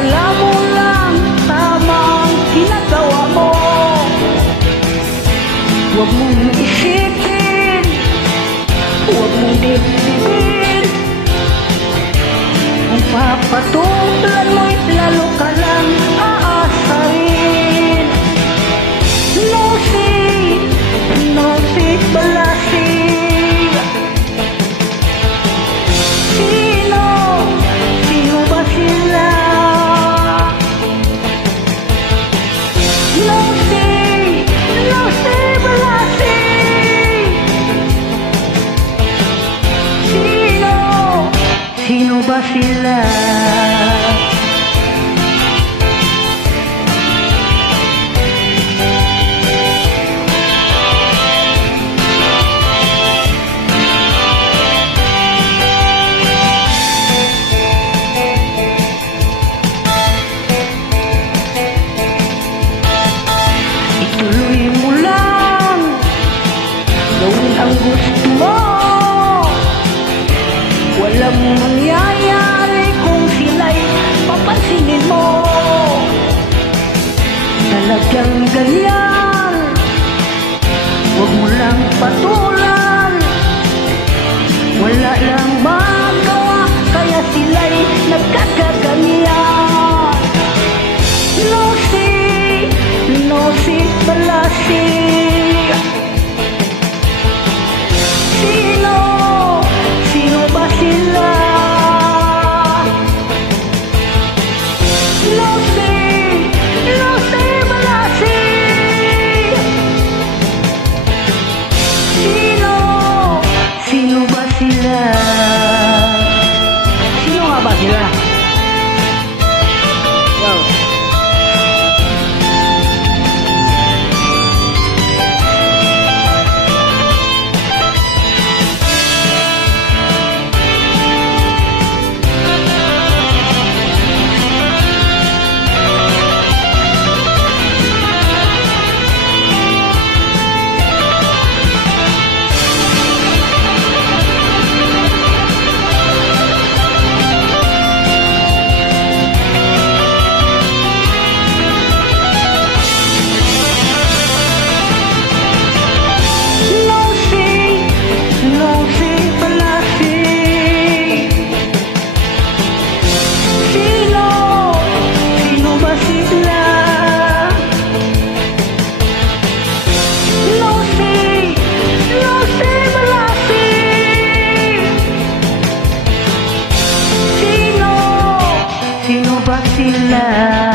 alam mo lang tamang ginagawa mo. Huwag mong isipin, huwag mong dibdibin. Kung papatulan mo'y lalo ka lang aasarin. No si balasi. Sino ba sila? No si balasi. Sino ba sila? Ituloy mo lang, gawin ang gusto mo. Walang mangyayari kung sila'y papansinin mo. Talagang ganyan, huwag mo lang patulan. Wala lang magawa, kaya sila'y nagkakaganyan. No si balasi. Sino ba sila? No si balasi. Sino ba sila? Sino nga ba sila? Yo. Sino ba sila?